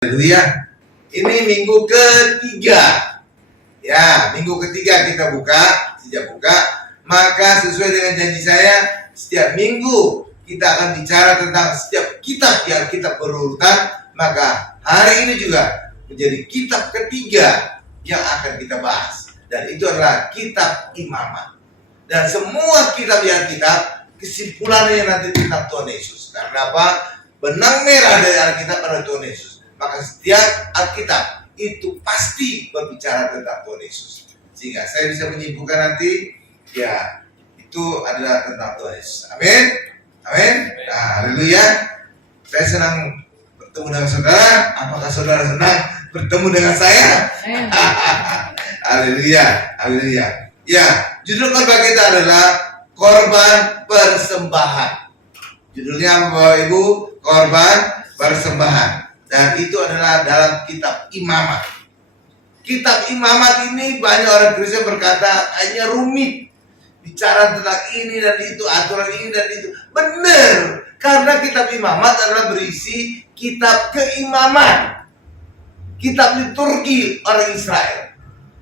Haleluya. Ini minggu ketiga. Ya, minggu ketiga kita buka. Sejak buka, maka sesuai dengan janji saya, setiap minggu kita akan bicara tentang setiap kitab yang kita berurutan. Maka hari ini juga menjadi kitab ketiga yang akan kita bahas. Dan itu adalah kitab Imamat. Dan semua kitab yang kesimpulannya nanti tentang Tuhan Yesus. Karena apa? Benang merah dari Alkitab adalah Tuhan Yesus. Maka setiap Alkitab itu pasti berbicara tentang Tuhan Yesus. Sehingga saya bisa menyimpulkan nanti, ya, itu adalah tentang Tuhan Yesus. Amin. Amin. Nah, haleluya. Saya senang bertemu dengan saudara. Apakah saudara senang bertemu dengan saya? Haleluya. Haleluya. Ya, judul khotbah kita adalah korban persembahan. Judulnya apa, Bapak Ibu? Korban persembahan. Dan itu adalah dalam kitab Imamat. Kitab Imamat ini banyak orang Kristen berkata hanya rumit. Bicara tentang ini dan itu, aturan ini dan itu. Benar. Karena kitab Imamat adalah berisi kitab keimaman. Kitab liturgi orang Israel.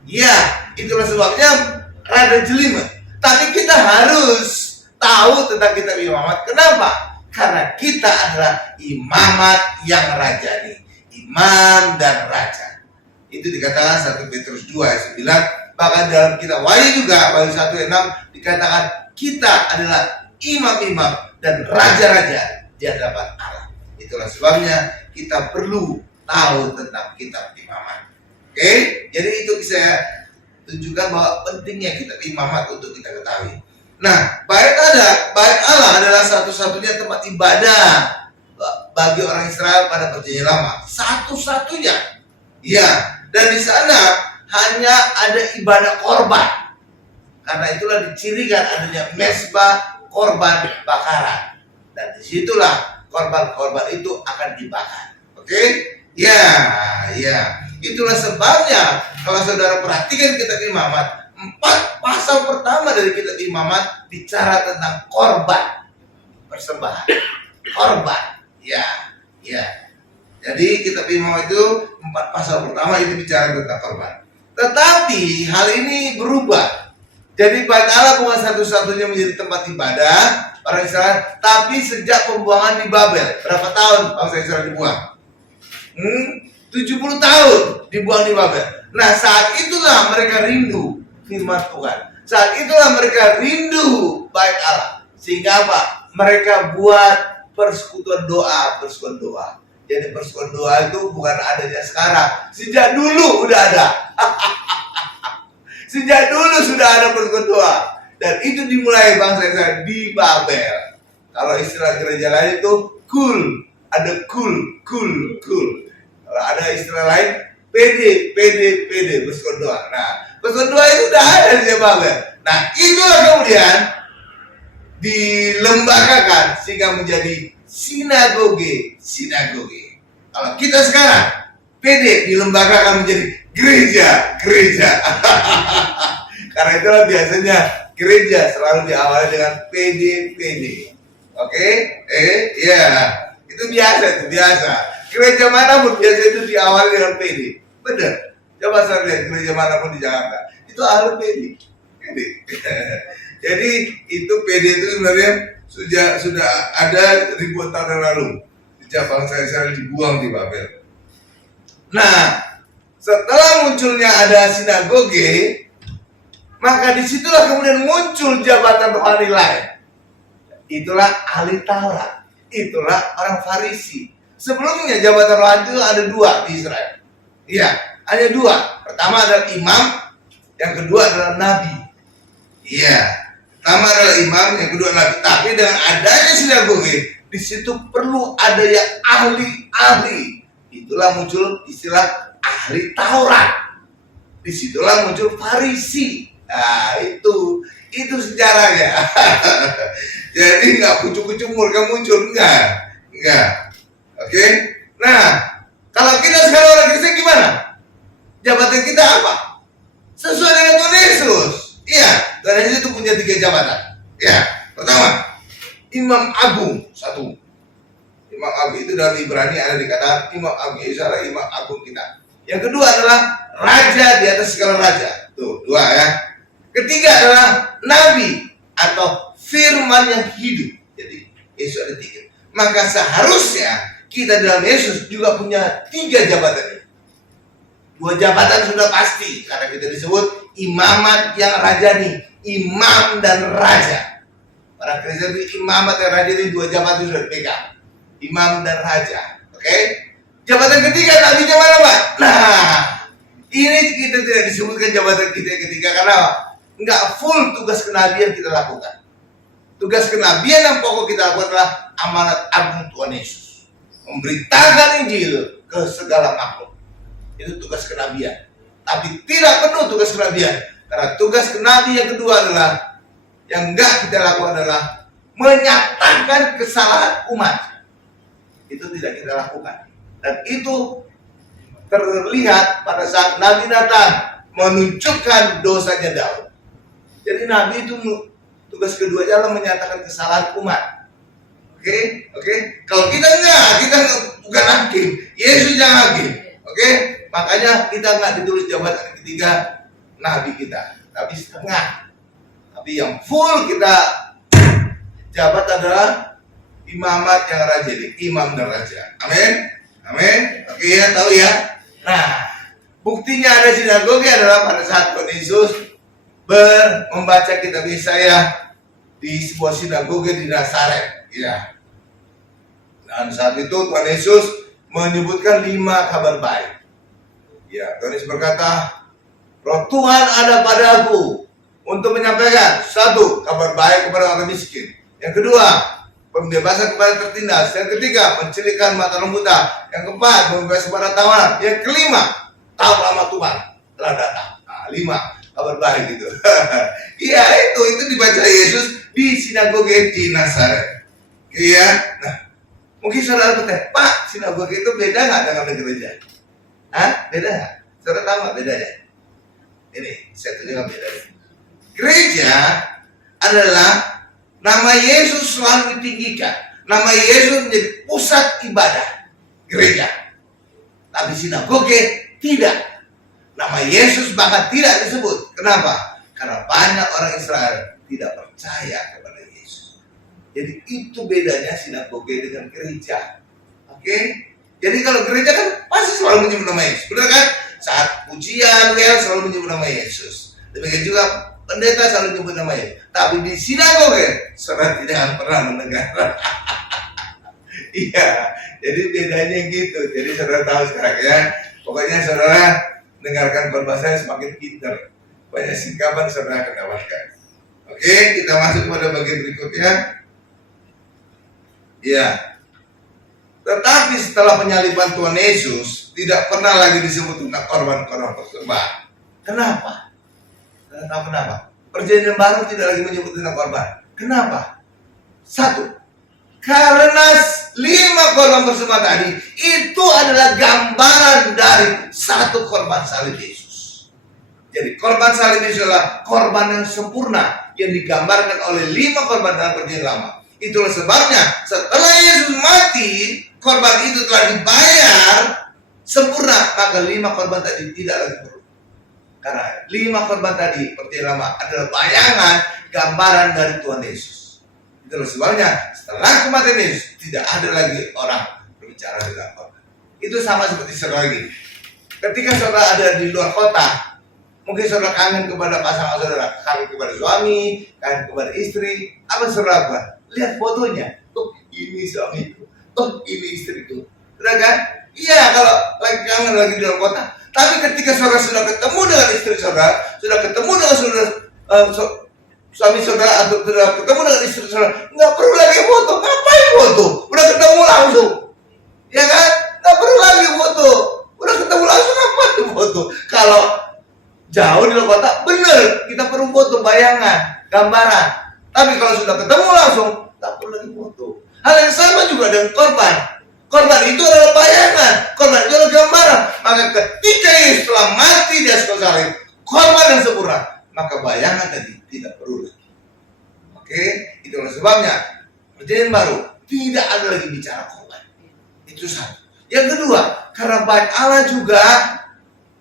Ya, itulah sebabnya rada jelimet. Tapi kita harus tahu tentang kitab Imamat. Kenapa? Karena kita adalah imamat yang rajani, imam dan raja. Itu dikatakan 1 Petrus 2 ayat 9. Bahkan dalam kitab Wahyu juga, Wahyu 1 ayat 6 dikatakan kita adalah imam-imam dan raja-raja di hadapan Allah. Itulah sebabnya kita perlu tahu tentang kitab Imamat. Oke? Jadi itu saya tunjukkan bahwa pentingnya kitab Imamat untuk kita ketahui. Nah, Bait Allah adalah satu-satunya tempat ibadah bagi orang Israel pada Perjanjian Lama. Satu-satunya. Ya, dan di sana hanya ada ibadah korban. Karena itulah dicirikan adanya mezbah korban bakaran. Dan disitulah korban-korban itu akan dibakar. Oke? Ya. Itulah sebabnya kalau saudara perhatikan kitab Imamat, 4 pasal pertama dari kitab Imamat bicara tentang korban persembahan. Korban. Ya. Jadi kitab Imamat itu 4 pasal pertama itu bicara tentang korban. Tetapi hal ini berubah. Jadi Bait Allah bukan satu-satunya menjadi tempat ibadah orang Israel, tapi sejak pembuangan di Babel. Berapa tahun bangsa Israel dibuang? 70 tahun dibuang di Babel. Nah, saat itulah mereka rindu firman Tuhan. Saat itulah mereka rindu Bait Allah. Sehingga apa? Mereka buat persekutuan doa. Jadi persekutuan doa itu bukan adanya sekarang. Sejak dulu udah ada. Sejak dulu sudah ada persekutuan doa. Dan itu dimulai bangsa Israel di Babel. Kalau istilah gereja lain itu kul. Ada kul. Kalau ada istilah lain PD, persekutuan doa. Nah, persekutuan doa itu udah ada di Babel. Nah, itulah kemudian dilembagakan sehingga menjadi sinagoge. Kalau kita sekarang PD dilembagakan menjadi gereja. Karena itulah biasanya gereja selalu diawali dengan PD. Oke? Ya. Itu biasa. Gereja manapun biasa itu diawali dengan PD. Benar. Coba saya lihat gereja manapun di Jakarta, itu ahli PD. Jadi itu PD itu sebenarnya sudah ada ribuan tahun yang lalu sejak bangsa Israel dibuang di Babel. Nah, setelah munculnya ada sinagoge, maka disitulah kemudian muncul jabatan rohani lain. Itulah ahli Taurat, itulah orang Farisi. Sebelumnya jabatan rohani itu ada 2 di Israel. Iya, hanya 2. Pertama adalah imam, yang kedua adalah nabi. Iya, pertama adalah imam, yang kedua nabi. Tapi dengan adanya sinagoge, di situ perlu ada yang ahli. Itulah muncul istilah ahli Taurat. Disitulah muncul Farisi. Nah, itu sejarahnya. Jadi nggak kucuk-kucuk mereka muncul, enggak. Oke? Nah, kalau kita sekarang orang Kristen gimana? Jabatan kita apa? Sesuai dengan Tuhan Yesus. Iya, Tuhan Yesus itu punya 3 jabatan. Ya, pertama, Imam Agung, 1. Imam Agung itu dalam Ibrani ada dikatakan Imam Agung Yesus adalah Imam Agung kita. Yang kedua adalah Raja di atas segala raja. Tuh, dua ya. Ketiga adalah Nabi atau firman yang hidup. Jadi Yesus ada tiga. Maka seharusnya kita dalam Yesus juga punya tiga jabatan. Dua jabatan sudah pasti karena kita disebut imamat yang rajani, imam dan raja. Para Kristen itu imamat dan raja ini dua jabatan sudah dipegang, imam dan raja. Oke? Jabatan ketiga nabinya mana, Pak? Nah, ini kita tidak disebutkan jabatan kita yang ketiga karena nggak full tugas kenabian kita lakukan. Tugas kenabian yang pokok kita lakukan adalah amanat agung Tuhan Yesus, memberitakan Injil ke segala makhluk. Itu tugas kenabian. Tapi tidak penuh tugas kenabian. Karena tugas kenabi yang kedua adalah yang enggak kita lakukan adalah menyatakan kesalahan umat. Itu tidak kita lakukan. Dan itu terlihat pada saat Nabi Nathan menunjukkan dosanya Daud. Jadi Nabi itu tugas keduanya adalah menyatakan kesalahan umat. Oke? Kalau kita bukan hakim. Yesus yang hakim. Oke? Makanya kita nggak ditulis jabatan ketiga nabi kita, tapi setengah. Tapi yang full kita jabat adalah imamat yang raja, imam dan raja. Amin. Oke ya, tahu ya. Nah, buktinya ada sinagoge adalah pada saat Tuhan Yesus membaca kitab Yesaya di sebuah sinagoge di Nazaret. Ya. Dan saat itu Tuhan Yesus menyebutkan 5 kabar baik. Ya, Tuhan Yesus berkata, Roh Tuhan ada padaku untuk menyampaikan 1, kabar baik kepada orang miskin. Yang kedua, pembebasan kepada tertindas. Yang ketiga, mencelikan mata buta. Yang keempat, pembebasan kepada tawanan. Yang kelima, tahun lama Tuhan telah datang. Nah, 5 kabar baik itu. Iya, itu dibaca Yesus di sinagoge di Nazaret. Iya. Nah, mungkin saudara bertanya, Pak, sinagoge itu beda nggak dengan gereja? Beda nggak? Saudara tahu nggak bedanya? Ini, saya tunjukkan bedanya. Gereja adalah nama Yesus selalu ditinggikan. Nama Yesus menjadi pusat ibadah gereja. Tapi sinagoge tidak. Nama Yesus bahkan tidak disebut. Kenapa? Karena banyak orang Israel tidak percaya kepada Yesus. Jadi itu bedanya sinagoge dengan gereja. Oke? Jadi kalau gereja kan pasti selalu menyebut nama Yesus, benar kan? Saat pujian, selalu menyebut nama Yesus. Demikian juga pendeta selalu menyebut nama Yesus. Tapi di sinagoge, saudara tidak pernah mendengar. Iya, jadi bedanya gitu. Jadi saudara tahu sekarang ya. Pokoknya saudara dengarkan perbahasan semakin pintar. Banyak singkapan saudara akan dapatkan. Oke, kita masuk pada bagian berikutnya. Ya. Tetapi setelah penyaliban Tuhan Yesus, tidak pernah lagi disebut tentang korban-korban persembahan. Kenapa? Kenapa? Perjanjian baru tidak lagi menyebut tentang korban. Kenapa? 1. Karena 5 korban persembahan tadi itu adalah gambaran dari 1 korban salib Yesus. Jadi korban salib Yesus adalah korban yang sempurna yang digambarkan oleh 5 korban dalam perjanjian lama. Itulah sebabnya setelah Yesus mati, korban itu telah dibayar sempurna, maka 5 korban tadi tidak lagi perlu. Karena 5 korban tadi perjanjian lama adalah bayangan, gambaran dari Tuhan Yesus. Itulah sebabnya setelah kematian Yesus tidak ada lagi orang berbicara tentang korban. Itu sama seperti saudara lagi. Ketika saudara ada di luar kota, mungkin saudara kangen kepada pasangan saudara, kangen kepada suami, kangen kepada istri. Apa saudara lakukan? Lihat fotonya. Oh, ini suamiku. Oh, ini istriku. Sudah kan? Iya, kalau lagi kangen lagi di luar kota. Tapi ketika saudara sudah ketemu dengan istri saudara, sudah ketemu dengan suami saudara, atau sudah ketemu dengan istri saudara, nggak perlu lagi foto. Ngapain foto? Udah ketemu langsung. Ya kan? Nggak perlu lagi foto. Udah ketemu langsung, ngapain foto? Kalau jauh di luar kota, bener, kita perlu foto, bayangan, gambaran. Tapi kalau sudah ketemu langsung, tak perlu lagi foto. Hal yang sama juga dengan korban. Korban itu adalah bayangan, korban itu adalah gambaran. Maka ketika Yesus telah mati di atas kayu salib, korban yang sempurna, maka bayangan tadi tidak perlu lagi. Oke, itulah sebabnya perjanjian baru tidak ada lagi bicara korban. Itu satu. Yang kedua, karena bait Allah juga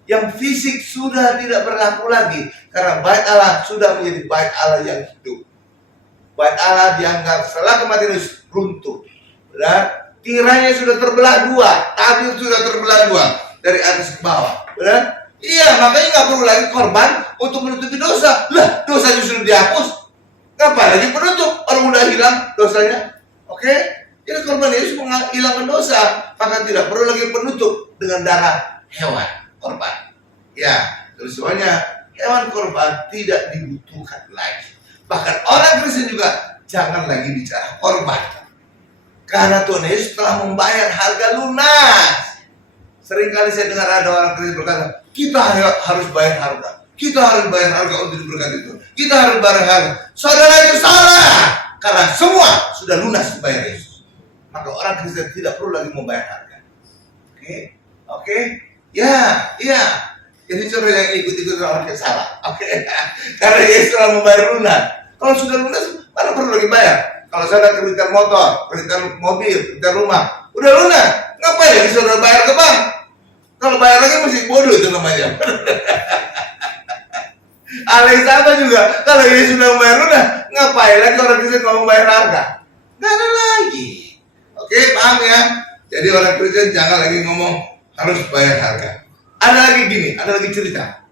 yang fisik sudah tidak berlaku lagi, karena bait Allah sudah menjadi bait Allah yang hidup. Bait Allah dianggap setelah kematian Yesus runtuh, benar? Tiranya sudah terbelah dua, tabir sudah terbelah dua dari atas ke bawah, benar? Iya, makanya nggak perlu lagi korban untuk menutupi dosa. Lah, dosanya sudah dihapus, ngapain lagi penutup? Orang udah hilang dosanya, oke? Jadi korban Yesus menghilangkan dosa, maka tidak perlu lagi penutup dengan darah hewan korban. Ya, terus semuanya hewan korban tidak dibutuhkan lagi. Bahkan orang Kristen juga jangan lagi bicara korban, karena Tuhan Yesus telah membayar harga lunas. Seringkali saya dengar ada orang Kristen berkata, kita harus bayar harga, kita harus bayar harga untuk diberkati Tuhan, kita harus bayar harga. Saudara itu salah, karena semua sudah lunas dibayar Yesus. Maka orang Kristen tidak perlu lagi membayar harga. Oke, ya. Jadi saudara yang ikut-ikut orang yang salah. Karena Yesus telah membayar lunas. Kalau sudah lunas, mana perlu lagi bayar? Kalau saudara kreditan motor, kreditan mobil, kreditan rumah, udah lunas, ngapain lagi saudara bayar ke bank? Kalau bayar lagi masih bodoh itu namanya. Alih sama juga, kalau Yesus sudah membayar lunas, ngapain lagi orang Kristen mau membayar harga? Nggak ada lagi. Oke, paham ya? Jadi orang Kristen jangan lagi ngomong harus bayar harga. Ada lagi gini, ada lagi cerita.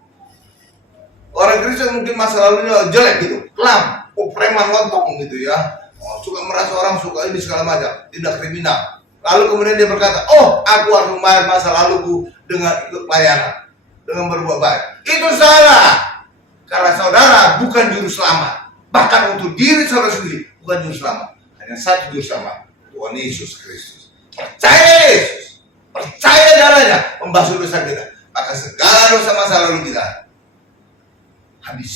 Orang Kristen mungkin masa lalunya jelek gitu, kelam, preman lontong gitu ya. Suka merasa orang suka ini segala macam, tidak kriminal. Lalu kemudian dia berkata, aku harus membayar masa laluku dengan ikut pelayanan, dengan berbuat baik. Itu salah. Karena saudara bukan juru selamat. Bahkan untuk diri saudara sendiri bukan juru selamat. Hanya satu juru selamat, Tuhan Yesus Kristus. Percaya Yesus, percaya darahnya membasuh dosa kita, maka segala dosa masa lalu kita habis,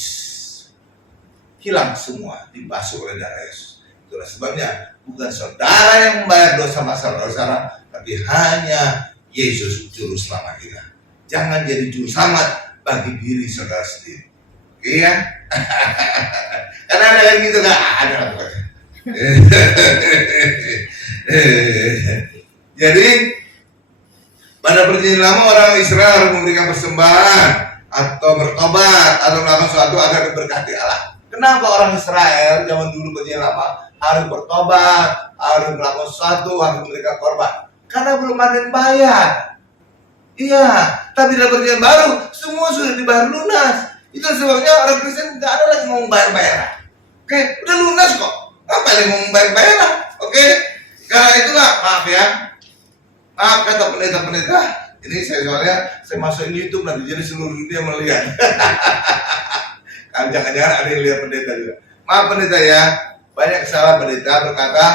hilang semua, dibasuh oleh darah Yesus. Itulah sebabnya bukan saudara yang membayar dosa masa lalu saudara, tapi hanya Yesus juru selamat kita. Jangan jadi juru selamat bagi diri saudara sendiri. Iya, karena ada yang gitu nggak ada. Jadi pada perjanjian lama orang Israel harus memberikan persembahan atau bertobat atau melakukan sesuatu agar diberkati Allah. Kenapa orang Israel zaman dulu perjanjian lama harus bertobat, harus melakukan sesuatu, harus memberikan korban? Karena belum ada yang bayar. Iya, tapi dalam perjanjian baru semua sudah dibayar lunas. Itu sebabnya orang Kristen nggak ada lagi mau bayar-bayaran. Udah lunas kok. Apa lagi mau bayar-bayaran? Karena itulah maaf ya. Maaf kata pendeta-pendeta. Ini saya masukin YouTube nanti jadi seluruh dunia melihat. Kan jangan-jangan ada yang lihat pendeta juga. Maaf pendeta ya. Banyak kesalahan pendeta berkata,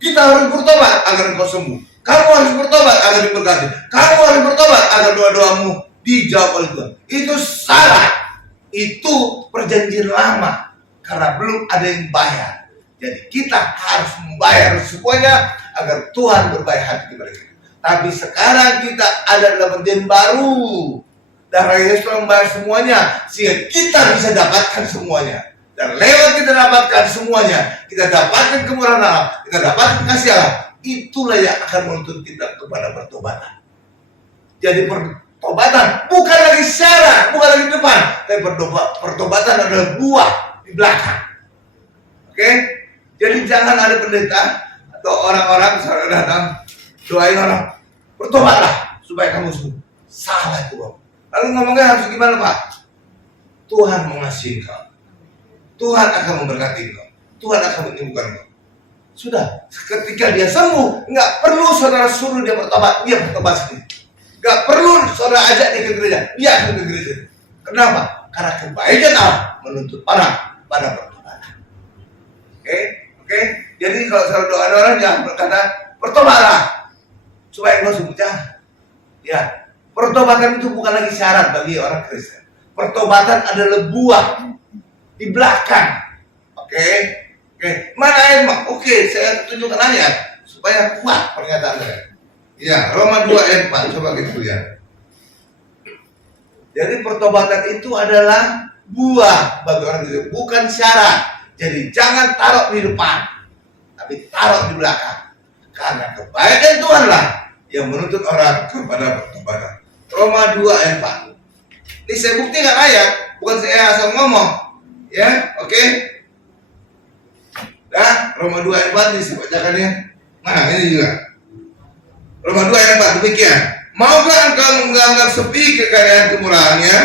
kita harus bertobat agar engkau sembuh. Kamu harus bertobat agar diberkati. Kamu harus bertobat agar doa-doamu dijawab oleh Tuhan. Itu salah. Itu perjanjian lama. Karena belum ada yang bayar. Jadi kita harus membayar semuanya agar Tuhan berbaik hati kepada kita. Tapi sekarang kita ada dalam perjanjian baru. Darah Yesus telah membayar semuanya sehingga kita bisa dapatkan semuanya. Dan lewat kita dapatkan semuanya, kita dapatkan kemurahan Allah, kita dapatkan kasih Allah. Itulah yang akan menuntut kita kepada pertobatan. Jadi pertobatan bukan lagi syarat, bukan lagi depan, tapi pertobatan adalah buah di belakang. Jadi jangan ada pendeta atau orang-orang misalnya datang doain orang, bertobatlah supaya kamu sembuh. Salah itu, Bang. Lalu ngomongnya harus gimana, Pak? Tuhan mengasihi kau. Tuhan akan memberkati kau. Tuhan akan menyembuhkan kau. Sudah, ketika dia sembuh, nggak perlu saudara suruh dia bertobat, dia bertobat sendiri. Nggak perlu saudara ajak dia ke gereja, dia akan ke gereja. Kenapa? Karena kebaikan Allah menuntut orang pada pertobatan. Oke. Jadi kalau saudara doa orang jangan berkata bertobatlah supaya engkau sembuh. Ya, pertobatan itu bukan lagi syarat bagi orang Kristen. Pertobatan adalah buah di belakang. Oke. Mana ayat, Mak? Saya tunjukkan ayat supaya kuat pernyataannya. Ya, Roma 2 ayat 4. Coba kita lihat. Jadi pertobatan itu adalah buah bagi orang Kristen, bukan syarat. Jadi jangan taruh di depan, tapi taruh di belakang. Karena kebaikan Tuhanlah yang menuntut orang kepada pertobatan. Roma 2 ayat 4. Ini saya buktikan ayat, bukan saya asal ngomong. Ya, oke. Nah, Roma 2 ayat 4 ini saya bacakan ya. Nah, ini juga. Roma 2 ayat 4 demikian. Maukah engkau menganggap sepi kekayaan kemurahannya,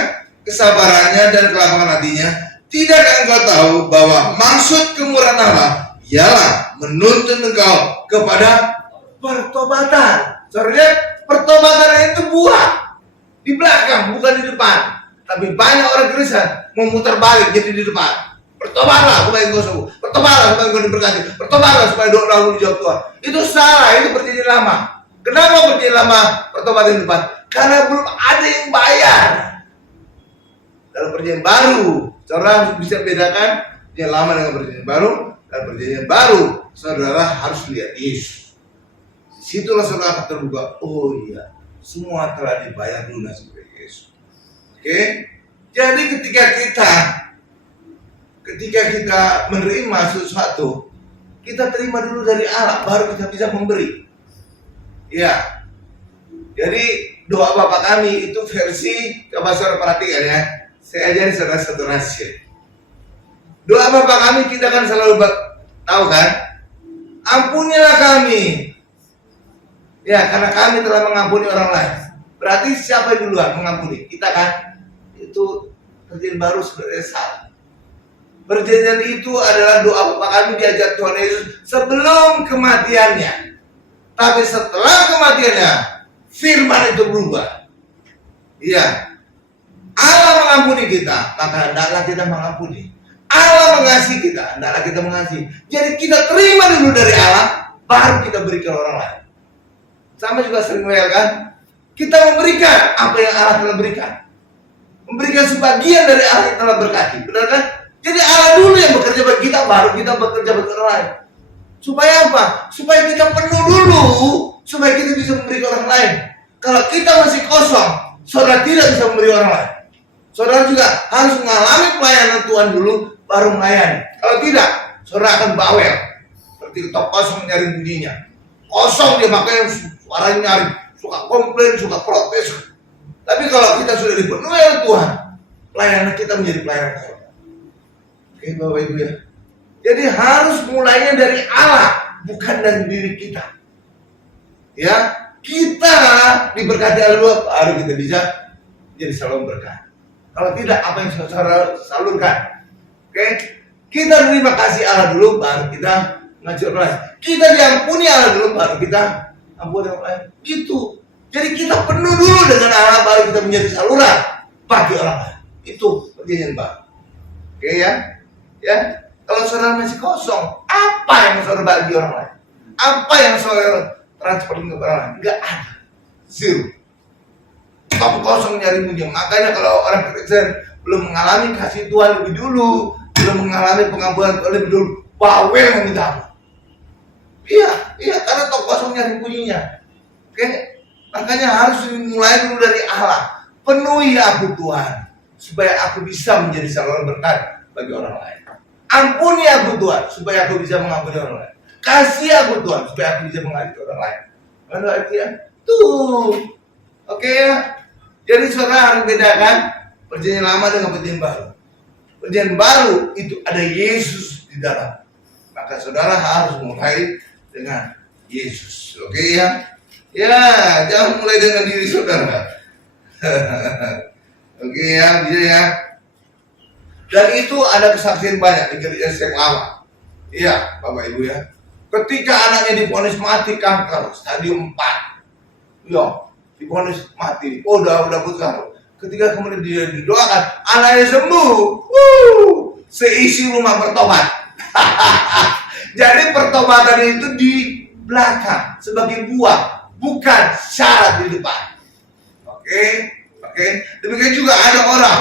kesabarannya dan kelapangan hatinya? Tidakkah engkau tahu bahwa maksud kemurahan Allah ialah menuntun engkau kepada pertobatan? Saudara, pertobatan itu buah di belakang, bukan di depan. Tapi banyak orang Kristen memutar balik jadi di depan. Bertobatlah supaya engkau sembuh. Bertobatlah supaya engkau diberkati. Bertobatlah supaya doa-doamu dijawab Tuhan. Itu salah, itu perjanjian lama. Kenapa perjanjian lama pertobatan di depan? Karena belum ada yang bayar. Dalam perjanjian baru, saudara bisa bedakan perjanjian lama dengan perjanjian baru. Dan perjanjian baru, saudara harus lihat Yesus. Situlah saudara akan terbuka. Oh iya, semua telah dibayar lunas oleh Yesus. Oke? Jadi ketika kita menerima sesuatu, kita terima dulu dari Allah, baru kita bisa memberi. Ya. Jadi doa Bapak kami itu versi, coba saudara perhatikan ya. Saya ajari saudara satu rahasia. Doa Bapak kami kita kan selalu tahu kan? Ampunilah kami. Ya, karena kami telah mengampuni orang lain. Berarti siapa yang duluan mengampuni? Kita kan? Itu perjanjian baru sebenarnya salah. Perjanjian itu adalah doa Bapa kami diajar Tuhan Yesus sebelum kematiannya. Tapi setelah kematiannya, firman itu berubah. Iya. Allah mengampuni kita, maka hendaklah kita mengampuni. Allah mengasihi kita, hendaklah kita mengasihi. Jadi kita terima dulu dari Allah, baru kita berikan orang lain. Sama juga sering kan? Kita memberikan apa yang Allah telah berikan. Memberikan sebagian dari Allah yang telah berkati. Benar kan? Jadi Allah dulu yang bekerja bagi kita, baru kita bekerja bagi orang lain. Supaya apa? Supaya kita penuh dulu, supaya kita bisa memberi ke orang lain. Kalau kita masih kosong, saudara tidak bisa memberi orang lain. Saudara juga harus mengalami pelayanan Tuhan dulu, baru melayani. Kalau tidak, saudara akan bawel. Seperti tok kosong nyari bunyinya. Kosong dia makanya suaranya nyari, suka komplain, suka protes. Tapi kalau kita sudah dipenuhi oleh Tuhan, pelayanan kita menjadi pelayanan Tuhan. Oke Bapak Ibu ya. Jadi harus mulainya dari Allah, bukan dari diri kita. Ya, kita diberkati oleh Allah, baru kita bisa jadi saluran berkat. Kalau tidak, apa yang saudara salurkan? Oke, kita terima kasih Allah dulu, baru kita ngajak orang lain. Kita diampuni Allah dulu, baru kita ampuni orang lain. Gitu. Jadi kita penuh dulu dengan Allah, baru kita menjadi saluran bagi orang lain. Itu perjanjian baru. Oke ya, ya. Kalau saudara masih kosong, apa yang saudara bagi orang lain? Apa yang saudara transfer ke orang lain? Enggak ada. Zero. Kamu kosong nyari punya. Makanya kalau orang Kristen belum mengalami kasih Tuhan lebih dulu, belum mengalami pengampunan lebih dulu, bawel meminta ampun. Iya, karena tok kosong nyari bunyinya. Oke? Makanya harus dimulai dulu dari Allah. Penuhi aku Tuhan, supaya aku bisa menjadi saluran berkat bagi orang lain. Ampuni aku Tuhan, supaya aku bisa mengampuni orang lain. Kasih aku Tuhan, supaya aku bisa mengasihi orang lain. Mana artinya? Tuh. Oke ya. Jadi saudara harus bedakan perjanjian lama dengan perjanjian baru. Perjanjian baru itu ada Yesus di dalam. Maka saudara harus mulai dengan Yesus. Oke ya. Ya, jangan mulai dengan diri saudara. Oke ya, bisa ya. Dan itu ada kesaksian banyak di gereja yang lama. Iya, Bapak Ibu ya. Ketika anaknya divonis mati kanker stadium 4. Ya, divonis mati. Oh, udah besar. Ketika kemudian dia didoakan, anaknya sembuh. Seisi rumah bertobat. Jadi pertobatan itu di belakang sebagai buah, bukan syarat di depan. Oke. Demikian juga ada orang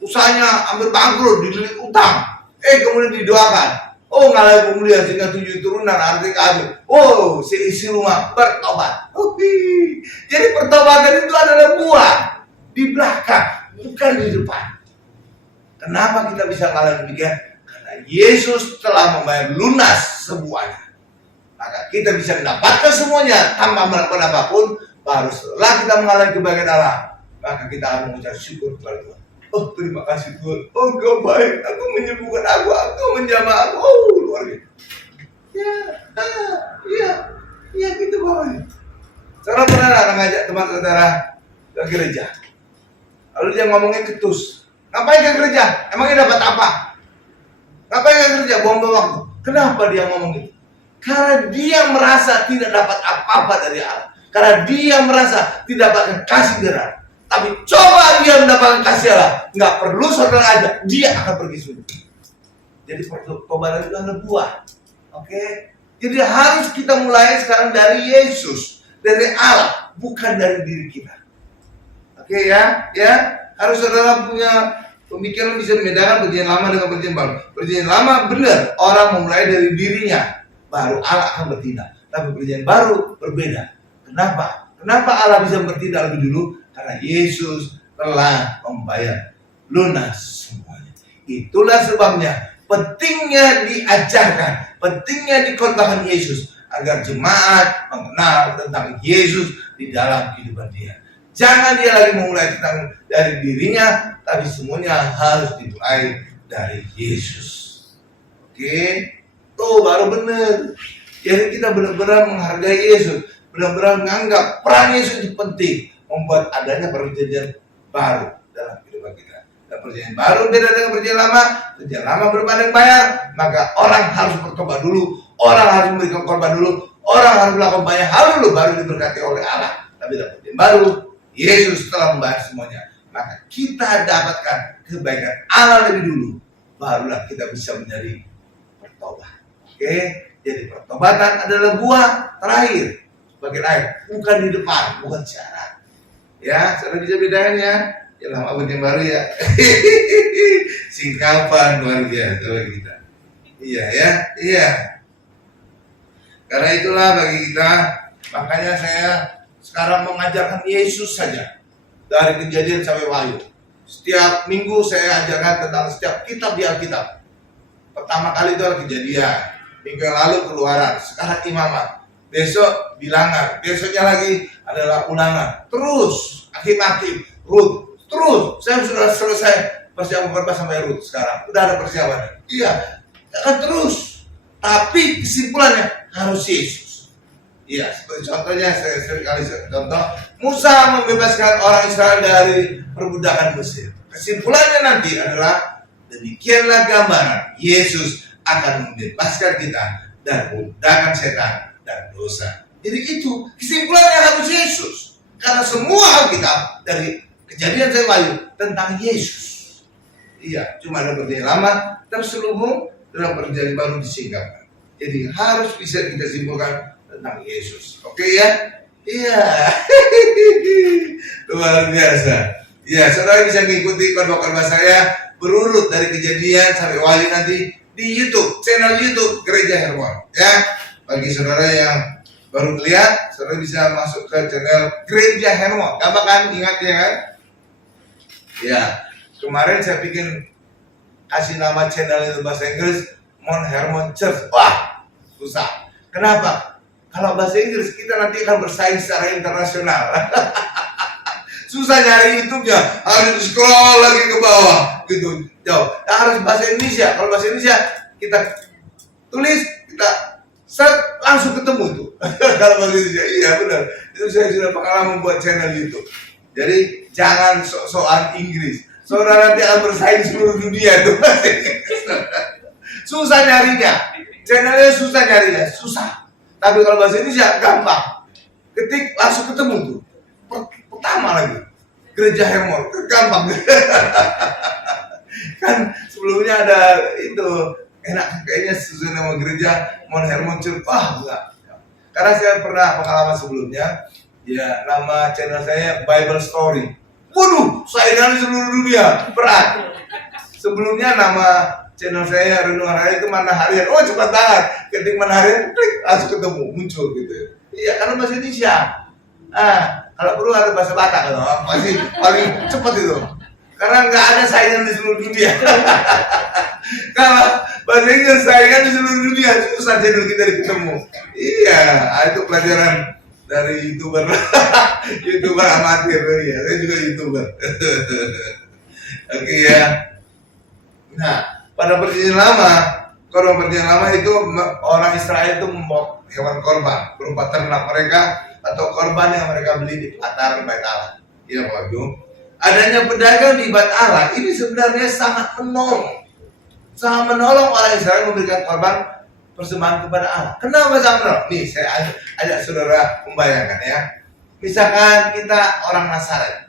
usahanya hampir bangkrut, dililit utang. Kemudian didoakan. Oh, ngalahin pemulihan sehingga 7 turunan artinya habis. Oh, seisi rumah bertobat. Jadi pertobatan itu adalah buah di belakang, bukan di depan. Kenapa kita bisa ngalahin demikian? Karena Yesus telah membayar lunas semuanya. maka kita bisa mendapatkan semuanya tanpa melakukan apapun. Baru setelah kita mengalami kebahagiaan Allah, maka kita harus mengucap syukur kepada Tuhan. Oh, terima kasih Tuhan. Oh, Engkau baik. Aku menyembuhkan aku. Engkau menjamah aku. Oh, luar biasa. Ya, gitu Bapak. Saudara pernah ngajak teman saudara ke gereja. Lalu dia ngomongnya ketus. Ngapain ke gereja? Emangnya dapat apa? Ngapain ke gereja? Buang-buang waktu. Kenapa dia ngomong gitu? Karena dia merasa tidak dapat apa-apa dari Allah. Karena dia merasa tidak dapatkan kasih dari Allah. Tapi coba dia mendapatkan kasih Allah, nggak perlu saudara aja, dia akan pergi sendiri. Jadi pertobatan itu adalah buah. Oke? Jadi harus kita mulai sekarang dari Yesus, dari Allah, bukan dari diri kita. Oke ya? Harus saudara punya pemikiran bisa membedakan perjanjian lama dengan perjanjian baru. Perjanjian lama benar, orang memulai dari dirinya, baru Allah akan bertindak. Tapi perjanjian baru berbeda. Kenapa Allah bisa bertindak lebih dulu? Karena Yesus telah membayar lunas semuanya. Itulah sebabnya pentingnya diajarkan, pentingnya dikhotbahkan Yesus agar jemaat mengenal tentang Yesus di dalam kehidupan dia. Jangan dia lagi memulai tentang dari dirinya, tapi semuanya harus dimulai dari Yesus. Oke, tuh baru benar. Jadi kita benar-benar menghargai Yesus, benar-benar menganggap peran Yesus itu penting. Membuat adanya perjanjian baru dalam kehidupan kita. Dan perjanjian baru beda dengan perjanjian lama. Perjanjian lama berbanding bayar, maka orang harus bertobat dulu, orang harus memberikan korban dulu, orang harus melakukan banyak hal dulu baru diberkati oleh Allah. Tapi dalam perjanjian baru, Yesus telah membayar semuanya. Maka kita dapatkan kebaikan Allah lebih dulu, barulah kita bisa menjadi bertobat. Oke, jadi pertobatan adalah buah terakhir sebagai air, bukan di depan, bukan syarat. Ya, sudah bisa bedain ya. Ya lama perjanjian baru ya. Singkapan luar biasa bagi kita. Iya. Karena itulah bagi kita, makanya saya sekarang mengajarkan Yesus saja dari Kejadian sampai Wahyu. Setiap minggu saya ajarkan tentang setiap kitab di Alkitab. Pertama kali itu adalah Kejadian, minggu yang lalu Keluaran, sekarang Imamat. Besok Bilangan, besoknya lagi adalah Ulangan. Terus Hakim, Rut. Terus saya sudah selesai persiapan khotbah sampai Rut sekarang. Udah ada persiapannya. Iya, akan terus. Tapi kesimpulannya harus Yesus. Iya, seperti contohnya saya sering kali contoh Musa membebaskan orang Israel dari perbudakan Mesir. Kesimpulannya nanti adalah demikianlah gambaran Yesus akan membebaskan kita dari perbudakan setan dan dosa. Jadi itu kesimpulannya harus Yesus. Karena semua Alkitab dari Kejadian sampai Wahyu tentang Yesus. Iya, cuma ada perjanjian lama terselubung dalam perjanjian baru disingkapkan. Jadi harus bisa kita simpulkan tentang Yesus. Oke ya? Iya. Luar biasa. Ya, saudara bisa mengikuti khotbah-khotbah saya berurut dari Kejadian sampai Wahyu nanti di YouTube, channel YouTube Gereja Hermon. Ya. Bagi saudara yang baru lihat, saudara bisa masuk ke channel Gereja Hermon. Gampang kan? Ingat ya kan? Ya, kemarin saya bikin kasih nama channel itu bahasa Inggris Mount Hermon Church. Wah, susah. Kenapa? Kalau bahasa Inggris kita nanti akan bersaing secara internasional. Susah nyari YouTube-nya, harus scroll lagi ke bawah gitu, jauh. Nah, harus bahasa Indonesia. Kalau bahasa Indonesia kita tulis, kita search langsung ketemu tuh. Kalau bahasa Indonesia, iya benar. Itu saya sudah pengalaman membuat channel YouTube. Jadi jangan sok-sokan Inggris. Saudara nanti akan bersaing seluruh dunia tuh. Susah nyarinya. Channelnya susah nyarinya, susah. Tapi kalau bahasa Indonesia gampang. Ketik langsung ketemu tuh. Pertama lagi Gereja Hermon, gampang. Kan sebelumnya ada itu enak kayaknya sesuai nama gereja Mount Hermon Church. Wah, enggak. Karena saya pernah pengalaman sebelumnya. Ya, nama channel saya Bible Story. Waduh, saingan di seluruh dunia, berat. Sebelumnya nama channel saya Renungan Harian itu Mana Harian. Oh, cepat banget. Ketik Mana Harian, klik langsung ketemu, muncul gitu. Iya, karena bahasa Indonesia. Kalau perlu ada bahasa Batak, pasti paling cepat itu. Karena nggak ada saingan di seluruh dunia. Bahasa Inggris saingan di seluruh dunia, susah channel kita ketemu. Iya, itu pelajaran dari YouTuber. YouTuber amatir ya, saya juga YouTuber. Oke ya. Nah, pada perjanjian lama, korban perjanjian lama itu orang Israel itu membawa hewan korban berupa ternak mereka atau korban yang mereka beli di pelataran Bait Allah. Ya, waktu adanya pedagang di Bait Allah ini sebenarnya sangat menolong orang Israel memberikan korban persembahan kepada Allah. Kenapa sangat menolong? Nih, saya ajak saudara membayangkan ya. Misalkan kita orang Nasaret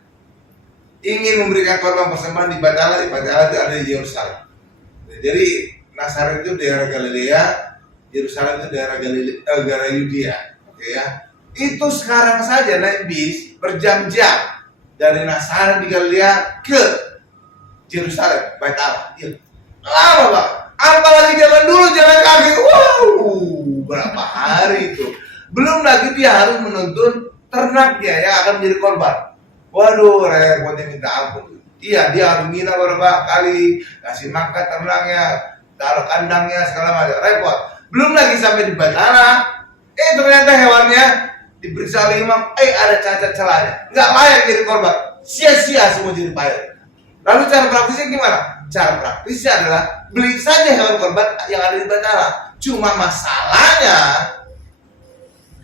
ingin memberikan korban persembahan di Bait Allah itu ada di Yerusalem. Jadi Nasaret itu daerah Galilea, Yerusalem itu daerah Yudea. Oke ya. Itu sekarang saja naik bis berjam-jam dari Nasaret di Galilea ke Yerusalem, Bait Allah. Ya. Lama Pak. Apalagi zaman dulu jalan kaki. Wow, berapa hari itu. Belum lagi dia harus menuntun ternaknya yang akan menjadi korban. Waduh, repotnya minta ampun. Iya, dia harus nginap beberapa kali, kasih makan ternaknya, taruh kandangnya segala macam, repot. Belum lagi sampai di Bait Allah, ternyata hewannya diperiksa oleh imam, ada cacat celahnya, nggak layak jadi korban, sia-sia semua jadi payah. Lalu cara praktisnya gimana? Cara praktisnya adalah beli saja hewan korban yang ada di Bait Allah. Cuma masalahnya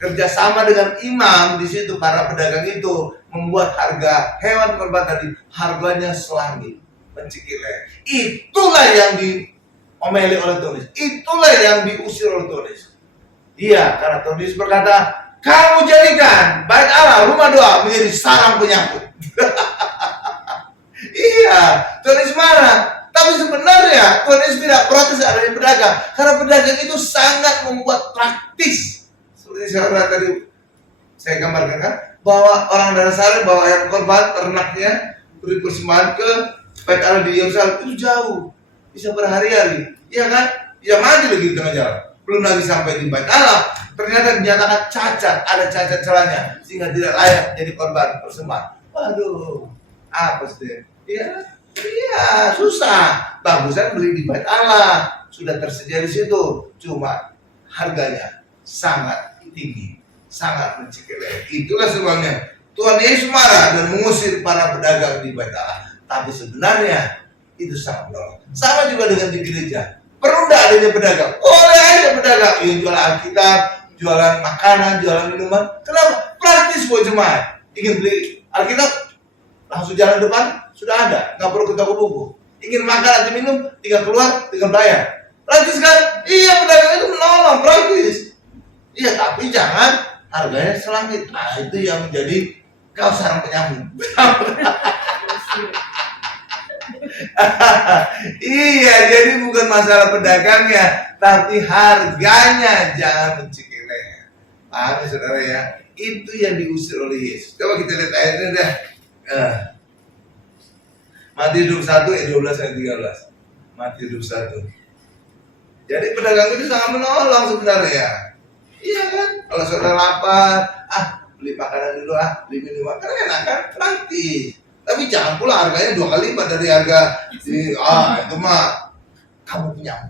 kerjasama dengan imam di situ, para pedagang itu membuat harga hewan korban tadi harganya selangit, mencekik. Itulah yang diomeli oleh Tunis. Itulah yang diusir oleh Tunis. Iya, karena Tunis berkata, kamu jadikan Bait Allah rumah doa menjadi sarang penyakit. Iya, Tunis marah. Tapi sebenarnya Tunis tidak protes adanya pedagang, karena pedagang itu sangat membuat praktis. Seperti tadi saya gambarkan kan, bahwa orang dari Nasaret bawa ayam korban ternaknya beri persembahan ke Bait Allah di Yerusalem itu jauh, bisa berhari-hari, iya kan? Ya mati lagi di tengah jalan. Belum lagi sampai di Bait Allah, ternyata dinyatakan cacat, ada cacat celahnya sehingga tidak layak jadi korban persembahan. Waduh, apa sih? Iya, susah. Bagusan beli di Bait Allah, sudah tersedia di situ, cuma harganya sangat tinggi, sangat mencekik. Itulah sebabnya Tuhan Yesus marah dan mengusir para pedagang di Bait Allah. Tapi sebenarnya itu sangat menolong. Sama juga dengan di gereja. Perlu tidak adanya pedagang? Boleh aja pedagang yang jualan Alkitab, jualan makanan, jualan minuman. Kenapa? Praktis buat jemaat. Ingin beli Alkitab, langsung jalan depan sudah ada, nggak perlu ke toko buku. Ingin makan atau minum, tinggal keluar, tinggal bayar. Praktis kan? Iya, pedagang itu menolong, praktis. Iya, tapi jangan harganya selangit. Nah, itu yang menjadi kau sarang penyambung. Iya, jadi bukan masalah pedagangnya, tapi harganya jangan mencekik. Paham ya saudara ya? Itu yang diusir oleh Yesus. Coba kita lihat ayatnya dah. Matius 21 ayat 12 ayat 13. Matius 21. Jadi pedagang itu sangat menolong sebenarnya. Iya kan? Kalau saudara lapar, beli makanan dulu, beli minuman, kan enak kan? Praktis. Tapi jangan pula harganya 2 kali lipat dari harga itu mah kamu punya.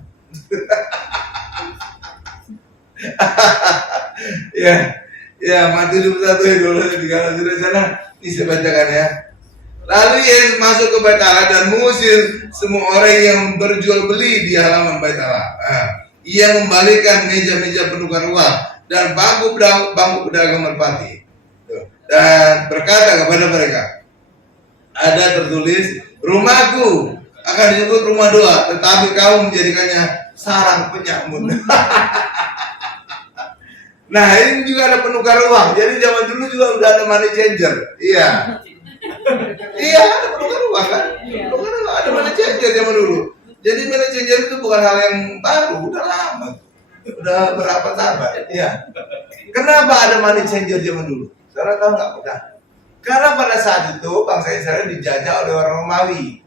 Ya, Matius 21 ayat 12 ayat 13 sudah sana. Ini saya bacakan ya. Lalu Yesus masuk ke Bait Allah dan mengusir semua orang yang berjual beli di halaman Bait Allah. Ia membalikan meja-meja penukar uang dan bangku pedagang merpati. Dan berkata kepada mereka, ada tertulis, rumahku akan disebut rumah doa, tetapi kamu menjadikannya sarang penyamun. Nah, ini juga ada penukar uang. Jadi zaman dulu juga udah ada money changer. Iya. Iya, ada penukar uang kan? Penukar uang, ada money changer zaman dulu. Jadi money changer itu bukan hal yang baru, udah lama. Udah berapa tahun? Iya. Kenapa ada money changer zaman dulu? Saudara tahu nggak? Udah. Karena pada saat itu bangsa Israel dijajah oleh orang Romawi.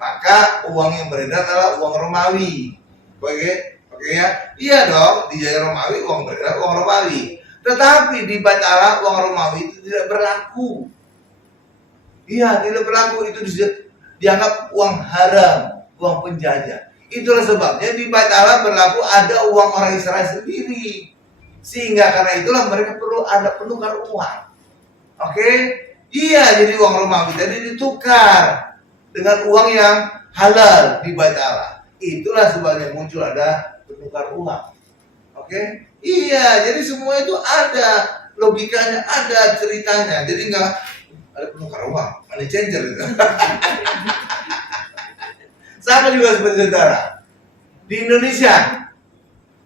Maka uang yang beredar adalah uang Romawi. Oke ya? Iya dong, dijajah Romawi, uang beredar uang Romawi. Tetapi di Bait Allah uang Romawi itu tidak berlaku. Iya, tidak berlaku, itu dianggap uang haram, uang penjajah. Itulah sebabnya di Bait Allah berlaku ada uang orang Israel sendiri. Sehingga karena itulah mereka perlu ada penukar uang. Oke? Iya, jadi uang Romawi tadi ditukar dengan uang yang halal di Bait Allah. Itulah sebabnya muncul ada penukar uang. Oke? Iya, jadi semua itu ada logikanya, ada ceritanya. Jadi enggak ada penukar uang, money changer gitu. Sama juga seperti saudara. Di Indonesia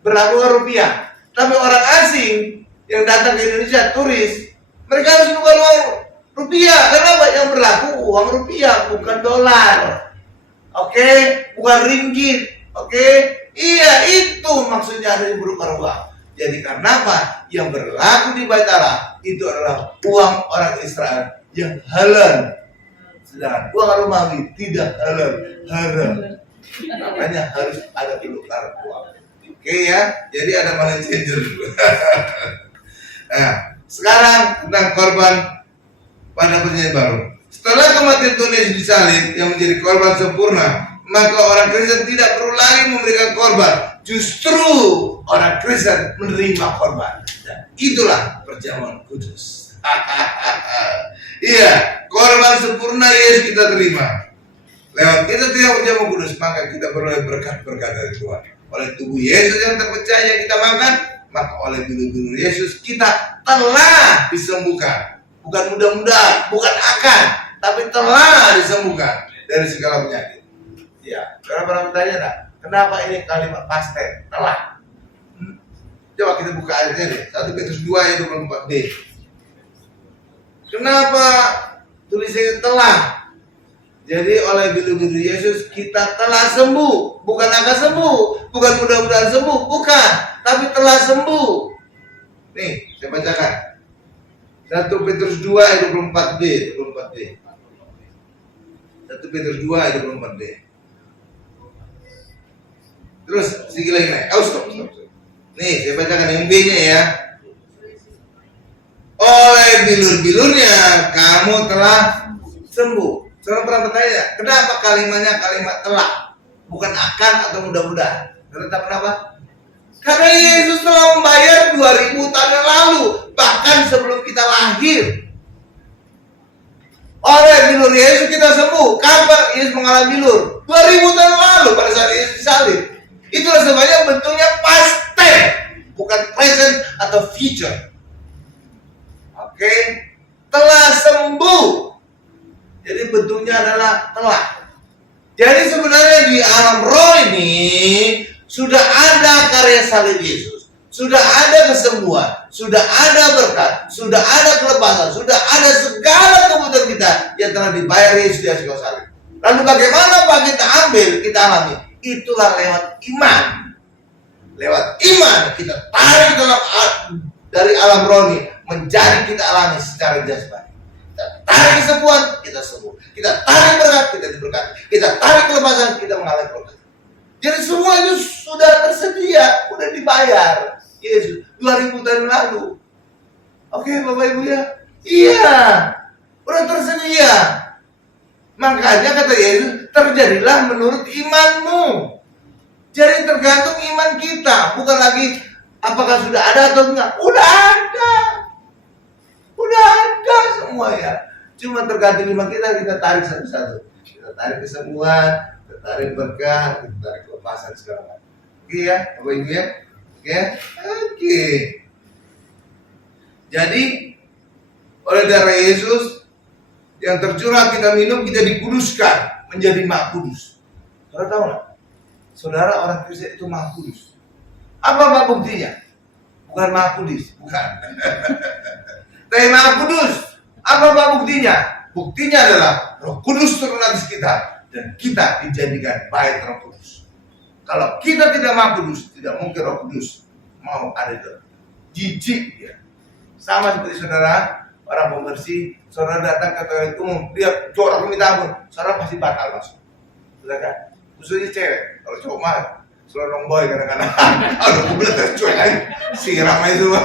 berlaku rupiah, tapi orang asing yang datang ke Indonesia turis, mereka harus menukar uang rupiah. Kenapa? Yang berlaku uang rupiah, bukan dolar. Oke, bukan ringgit. Oke, iya itu maksudnya ada yang berukar uang. Jadi karena apa? Yang berlaku di Bait Allah itu adalah uang orang Israel yang halal. Sedangkan uang Romawi tidak halal, haram. Makanya harus ada penukar uang. Oke ya, jadi ada money changer. Nah, sekarang tentang korban pada perjanjian baru. Setelah kematian Tuhan Yesus disalib yang menjadi korban sempurna, maka orang Kristen tidak perlu lagi memberikan korban. Justru orang Kristen menerima korban. Dan itulah perjamuan kudus. Iya, korban sempurna Yesus kita terima. Lewat kita tidak perjamuan kudus, maka kita beroleh berkat-berkat dari Tuhan. Oleh tubuh Yesus yang terpercaya yang kita makan, maka oleh bulu-bulu Yesus kita telah disembuhkan. Bukan mudah-mudahan, bukan akan, tapi telah disembuhkan dari segala penyakit. Ya, karena pernah bertanya enggak? Kenapa ini kalimat past tense? Telah. Coba kita buka ayatnya deh. 1 Petrus 2 ayat 24b. Kenapa tulisannya telah? Jadi oleh bulu-bulu Yesus kita telah sembuh. Bukan akan sembuh, bukan mudah-mudahan sembuh, bukan, tapi telah sembuh. Nih, saya bacakan. 1 Petrus 2 ayat 24b. 1 Petrus 2 ayat 24b. Terus sedikit lagi naik. Oh, stop. Nih, saya bacakan yang B-nya ya. Oleh bilur-bilurnya kamu telah sembuh. Saudara pernah bertanya, kenapa kalimatnya kalimat telah, bukan akan atau mudah-mudahan? Kenapa? Karena Yesus telah membayar 2000 tahun yang lalu, bahkan sebelum kita lahir. Oleh bilur Yesus kita sembuh. Kapan Yesus mengalami bilur? 2000 tahun lalu pada saat Yesus disalib. Itulah sebabnya bentuknya past tense, bukan present atau future. Oke, telah sembuh. Jadi bentuknya adalah telah. Jadi sebenarnya di alam roh ini sudah ada karya salib Yesus, sudah ada kesembuhan, sudah ada berkat, sudah ada kelepasan, sudah ada segala kebutuhan kita yang telah dibayar Yesus di atas kayu salib. Lalu bagaimana Pak kita ambil, kita alami? Itulah lewat iman. Lewat iman kita tarik dari alam roh ini menjadi kita alami secara jasmani. Kita tarik kesembuhan, kita sembuh. Kita tarik berkat, kita diberkati. Kita tarik kelepasan, kita mengalami berkat. Jadi semua itu sudah tersedia, sudah dibayar Yesus 2000 tahun lalu. Oke, Bapak Ibu ya? Iya, sudah tersedia. Makanya kata Yesus, terjadilah menurut imanmu. Jadi tergantung iman kita, bukan lagi apakah sudah ada atau enggak. Udah ada semua ya. Cuma tergantung iman kita tarik satu-satu. Kita tarik kesembuhan, kita tarik berkah, kita tarik kelepasan segala macam. Oke ya, Bapak Ibu ya. Oke. Jadi oleh darah Yesus yang tercurah kita minum, kita dikuduskan menjadi Maha Kudus. Saudara tahu nggak? Saudara orang Kristen itu Maha Kudus. Apa buktinya? Bukan Maha Kudus, bukan. Tapi Maha Kudus. Apa buktinya? Buktinya adalah Roh Kudus turun atas kita dan kita dijadikan bait Roh Kudus. Kalau kita tidak Maha Kudus, tidak mungkin Roh Kudus mau ada di dalam. Jijik dia. Sama seperti saudara orang pembersih, saudara datang ke toilet umum, dia jorok minta ampun, saudara pasti batal masuk. Betul kan? Khususnya cewek, kalau cowok mah selonong boy kadang-kadang. Aduh, kubelet tercuek lagi, siram aja semua.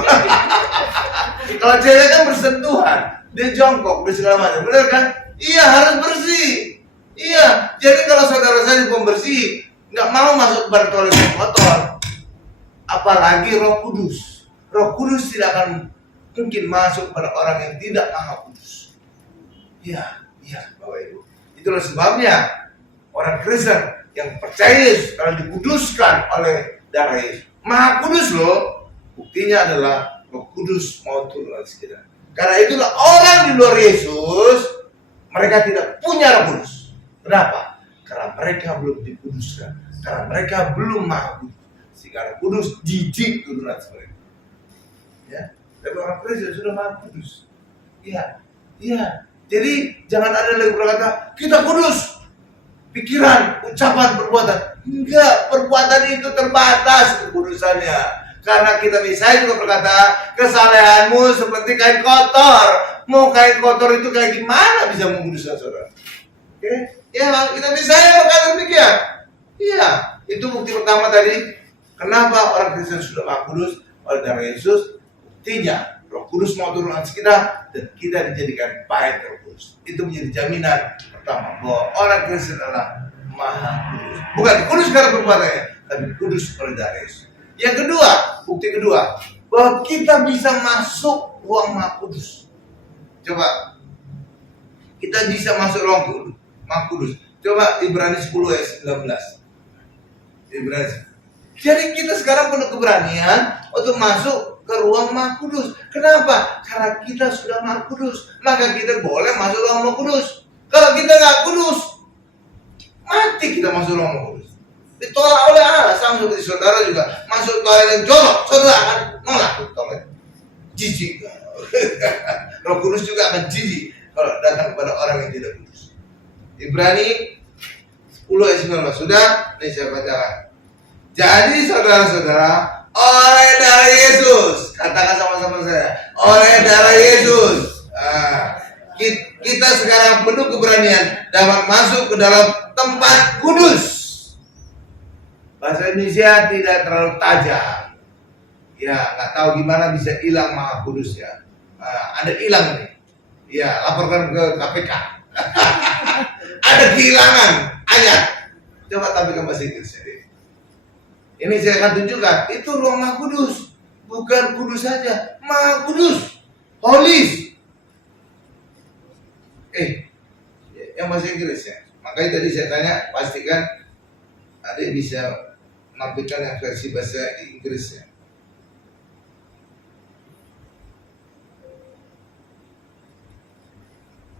Kalau cewek kan bersentuhan, dia jongkok, dia segala macam, benar kan? Iya, harus bersih. Iya, jadi kalau saudara saya pembersih nggak mau masuk kepada toilet yang kotor. Apalagi Roh Kudus. Roh Kudus tidak akan mungkin masuk pada orang yang tidak Maha Kudus. Iya, Bapak Ibu. Itulah sebabnya orang Kristen yang percaya Yesus karena dikuduskan oleh darah Yesus. Maha Kudus loh. Buktinya adalah Roh Kudus mau turun atas kita. Karena itulah orang di luar Yesus, mereka tidak punya Roh Kudus. Kenapa? Karena mereka belum dikuduskan. Karena mereka belum Maha Kudus. Sehingga Roh Kudus jijik turun atas mereka. Ya, tapi orang Kristen sudah Maha Kudus. Iya. Jadi jangan ada lagi berkata kita kudus. Pikiran, ucapan, perbuatan. Enggak, perbuatan itu terbatas kekudusannya. Karena kita bisa juga berkata kesalehanmu seperti kain kotor. Mau kain kotor itu kayak gimana bisa menguduskan saudara? Oke? Ya, kita bisa berkata demikian. Iya, itu bukti pertama tadi. Kenapa orang Kristen sudah Maha Kudus oleh darah Yesus? Buktinya Roh Kudus mau turun atas kita dan kita dijadikan bait Roh Kudus. Itu menjadi jaminan pertama bahwa orang Kristen adalah Maha Kudus. Bukan kudus karena perbuatannya, tapi kudus oleh darah Yesus. Yang kedua, bukti kedua, bahwa kita bisa masuk ruang Maha Kudus. Coba, kita bisa masuk ruang Maha Kudus. Coba Ibrani 10 ayat 19. Ibrani. Jadi kita sekarang penuh keberanian untuk masuk ke ruang Maha Kudus. Kenapa? Karena kita sudah Maha Kudus. Maka kita boleh masuk ruang Maha Kudus. Kalau kita nggak kudus, mati kita masuk ruang Maha Kudus. Ditolak oleh Allah. Sama seperti saudara juga masuk toilet yang jorok, saudara akan nolak toilet. Jijik. Roh Kudus juga akan jijik kalau datang kepada orang yang tidak kudus. Ibrani 10 ayat 19. Sudah? Ini saya bacakan. Jadi saudara-saudara, oleh darah Yesus, katakan sama-sama saya, oleh darah Yesus, kita sekarang penuh keberanian dapat masuk ke dalam tempat kudus. Bahasa Indonesia tidak terlalu tajam. Ya, nggak tahu gimana bisa hilang Maha Kudus ya. Ada hilang nih. Ya, laporkan ke KPK. Ada kehilangan ayat. Coba tampilkan bahasa Inggris. Ini saya akan tunjukkan. Itu ruang Maha Kudus. Bukan kudus saja, Maha Kudus. Holy. Yang bahasa Inggris ya. Makanya tadi saya tanya, pastikan ada yang bisa menampilkan yang versi bahasa Inggris ya.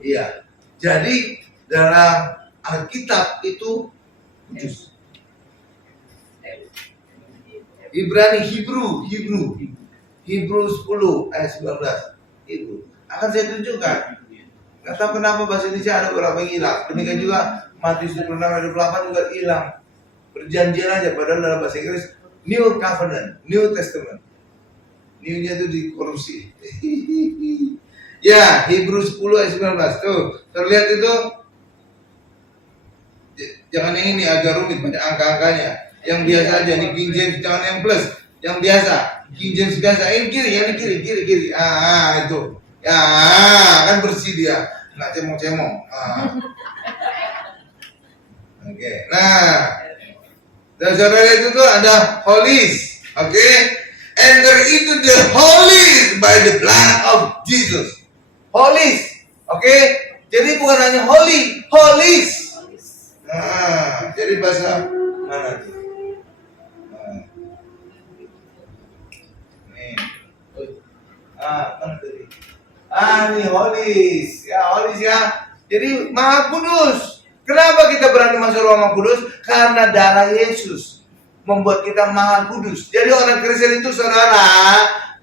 Iya. Jadi dalam Alkitab itu kudus. Ibrani Hebrew 10 ayat 19. Itu akan saya tunjukkan. Nggak tahu kenapa bahasa Indonesia ada beberapa yang hilang. Demikian juga Matius 26 ayat 28 juga hilang. Perjanjian aja, padahal dalam bahasa Inggris New Covenant, New Testament. New-nya itu dikorupsi. Ya, Hebrew 10 ayat 19. Tuh, terlihat itu. Jangan yang ini agak rumit, banyak angka-angkanya. Yang biasa aja, ini King James, jangan yang plus. Yang biasa, King James biasa. Ini kiri, yang ini kiri. Itu. Ya, kan bersih dia. Nggak cemong-cemong. Oke. Nah, dan saudara itu tuh ada holies. Oke. Enter into the holies by the blood of Jesus. Holies. Oke. Jadi bukan hanya holy, holies. Nah, jadi bahasa mana tuh? Mana tadi? Ini holies. Ya, holies ya. Jadi Maha Kudus. Kenapa kita berani masuk ruang Maha Kudus? Karena darah Yesus membuat kita Maha Kudus. Jadi orang Kristen itu saudara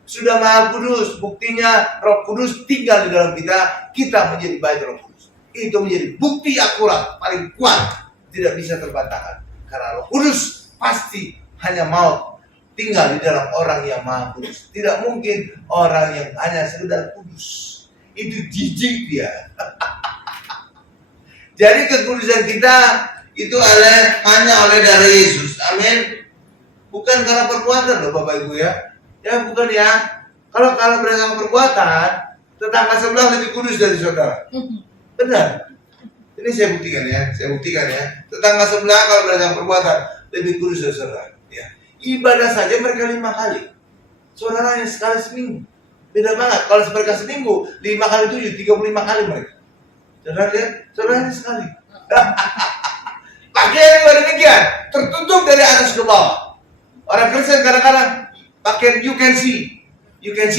sudah Maha Kudus. Buktinya Roh Kudus tinggal di dalam kita. Kita menjadi bait Roh Kudus. Itu menjadi bukti akurat paling kuat, tidak bisa terbantahkan. Karena Roh Kudus pasti hanya mau tinggal di dalam orang yang Maha Kudus. Tidak mungkin orang yang hanya sekedar kudus. Itu jijik dia. Jadi kekudusan kita itu hanya oleh darah Yesus. Amin. Bukan karena perbuatan loh Bapak Ibu ya. Ya bukan ya. Kalau berdasarkan perbuatan, tetangga sebelah lebih kudus dari saudara. Benar. Ini saya buktikan ya. Tetangga sebelah kalau berdasarkan perbuatan lebih kudus dari saudara. Ya. Ibadah saja mereka 5 kali. Saudara hanya sekali seminggu. Beda banget. Kalau mereka seminggu, 5 kali 7, 35 kali mereka. Saudara lihat, saudara hanya sekali. Pakaian juga demikian, tertutup dari atas ke bawah. Orang Kristen kadang-kadang pakaian you can see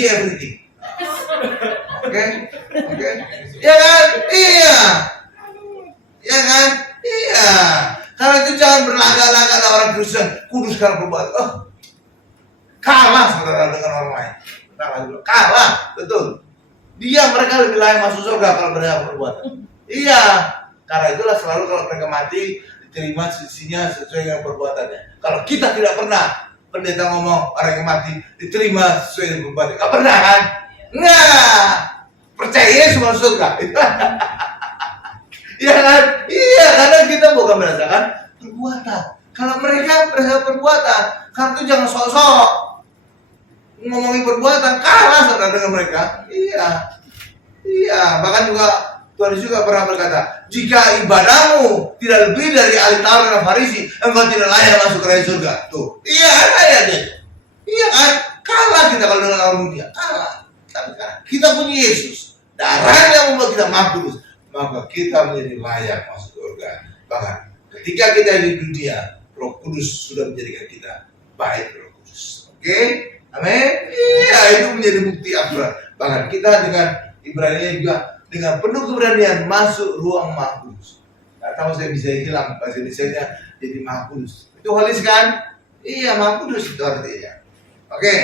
everything. Oke? Ya kan? Iya. Ya kan? Iya. Karena itu jangan berlagak-lagak orang Kristen kudus karena perbuatan. Kalah saudara dengan orang lain. Kalah, betul. Mereka lebih layak masuk surga kalau mereka perbuatan. Iya. Karena itulah selalu kalau mereka mati diterima sisinya sesuai dengan perbuatannya. Kalau kita tidak pernah pendeta ngomong orang yang mati diterima sesuai dengan perbuatannya. Gak pernah kan? Nggak. Percaya Yesus masuk surga. Iya kan? Iya, karena kita bukan merasakan perbuatan. Kalau mereka merasakan perbuatan, karena itu jangan sok-sok ngomongin perbuatan, kalah saudara dengan mereka. Iya. Bahkan juga Tuhan Yesus juga pernah berkata, jika ibadahmu tidak lebih dari ahli Taurat dan Farisi, engkau tidak layak masuk ke kerajaan surga. Tuh, iya ayatnya. Iya kan? Kalah kita kalau dengan orang dunia, kalah. Tapi kita punya Yesus, darahnya membuat kita kudus, maka kita menjadi layak masuk surga. Bahkan ketika kita di dunia, Roh Kudus sudah menjadikan kita baik Roh Kudus. Oke? Amin. Iya, itu menjadi bukti akurat. Bahkan kita dengan Ibrani juga dengan penuh keberanian masuk ruang Maha Kudus. Gak tahu saya bisa hilang bahasa Indonesia jadi Maha Kudus. Itu holis kan? Iya, Maha Kudus itu artinya. Oke.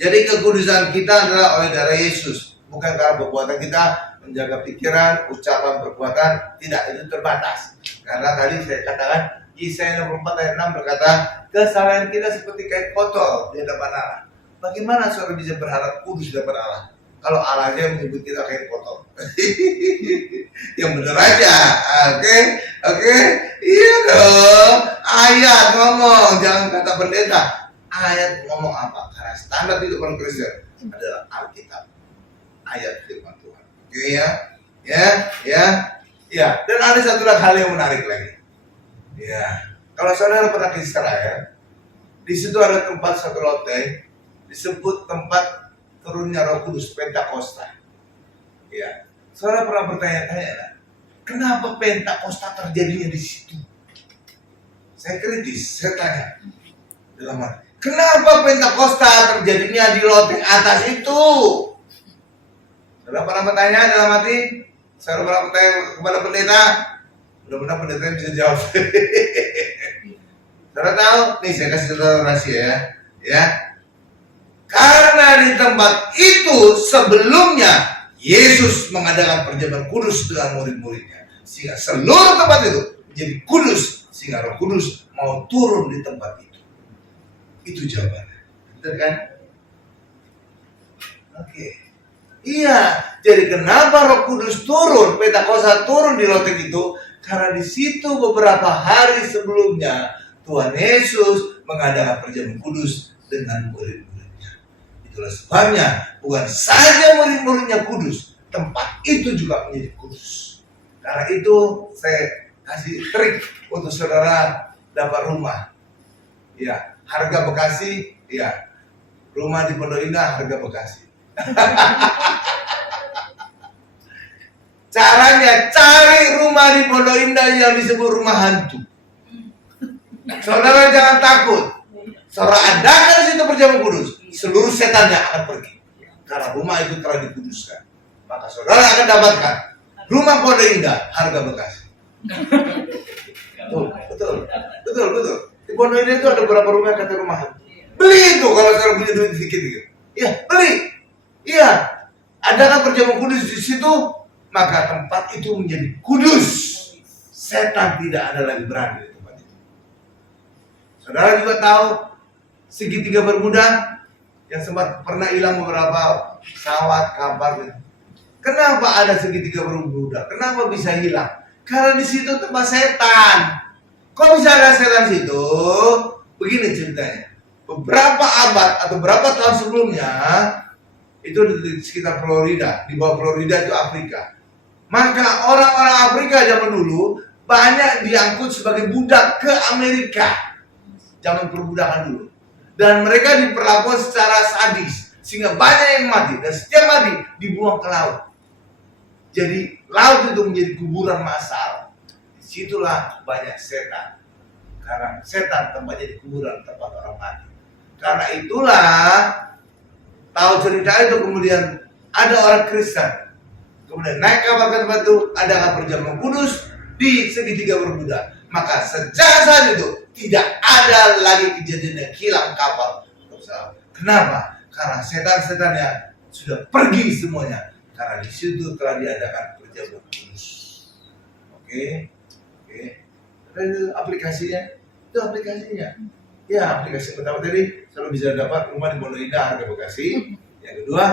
Jadi kekudusan kita adalah oleh darah Yesus, bukan karena perbuatan kita, menjaga pikiran, ucapan, perbuatan, tidak, itu terbatas. Karena tadi saya katakan Yesaya 64 ayat 6 berkata, kesalahan kita seperti kain kotor di hadapan Allah. Bagaimana saudara bisa berharap kudus di hadapan Allah? Kalau Allahnya menyebut kita kain kotor. Yang benar aja. Oke. Iya dong. Ayat ngomong, jangan kata pendeta. Ayat ngomong apa? Karena standar hidup orang Kristen adalah Alkitab. Ayat firman Tuhan. Oke ya. Dan ada satu hal yang menarik lagi. Ya. Kalau saudara pernah ke Israel, di situ ada tempat satu loteng disebut tempat turunnya Roh Kudus, Pentakosta. Ya. Saudara pernah bertanya-tanya, kenapa Pentakosta terjadinya di situ? Saya kritis, saya tanya dalam hati, kenapa Pentakosta terjadinya di loteng atas itu? Saudara pernah bertanya dalam hati? Saudara pernah bertanya kepada pendeta? Mudah-mudahan pendeta bisa jawab. Saudara tahu? Nih saya kasih saudara rahasia ya. Karena di tempat itu sebelumnya Yesus mengadakan perjamuan kudus dengan murid-muridnya, sehingga seluruh tempat itu menjadi kudus, sehingga Roh Kudus mau turun di tempat itu. Itu jawabannya, betul kan? Oke. Iya, jadi kenapa Roh Kudus turun, Pentakosta turun di loteng itu? Karena di situ beberapa hari sebelumnya Tuhan Yesus mengadakan perjamuan kudus dengan murid-muridnya. Itulah sebabnya bukan saja murid-muridnya kudus, tempat itu juga menjadi kudus. Karena itu saya kasih trik untuk saudara dapat rumah. Ya, harga Bekasi, ya. Rumah di Pondok Indah harga Bekasi. Caranya cari rumah di Pondok Indah yang disebut rumah hantu. Saudara jangan takut. Saudara adakan di situ perjamuan kudus, seluruh setannya akan pergi. Karena rumah itu telah dikuduskan. Maka saudara akan dapatkan rumah Pondok Indah harga Bekasi. Betul. Di Pondok Indah itu ada beberapa rumah yang kata rumah hantu. Beli itu kalau saudara punya duit sedikit-sedikit. Iya, beli. Iya. Adakan perjamuan kudus di situ, maka tempat itu menjadi kudus. Setan tidak ada lagi berani di tempat itu. Saudara juga tahu segitiga Bermuda yang sempat pernah hilang beberapa pesawat, kapal. Kenapa ada segitiga Bermuda? Kenapa bisa hilang? Karena di situ tempat setan. Kok bisa ada setan situ? Begini ceritanya. Beberapa abad atau beberapa tahun sebelumnya, itu di sekitar Florida, di bawah Florida itu Afrika. Maka orang-orang Afrika zaman dulu banyak diangkut sebagai budak ke Amerika zaman perbudakan dulu, dan mereka diperlakukan secara sadis sehingga banyak yang mati, dan setiap mati dibuang ke laut. Jadi laut itu menjadi kuburan massal. Disitulah banyak setan, karena setan tempatnya di kuburan, tempat orang mati. Karena itulah tahu cerita itu, kemudian ada orang Kristen kemudian naik kapal ke tempat itu, adakah perjamuan kudus di segitiga Bermuda. Maka sejak saat itu tidak ada lagi kejadian yang hilang kapal. Kenapa? Karena setan-setannya sudah pergi semuanya, karena di situ telah diadakan perjamuan kudus. Oke. Itu aplikasinya. Ya, aplikasi pertama tadi selalu bisa dapat rumah di Pondok Indah, harga Bekasi. Yang kedua,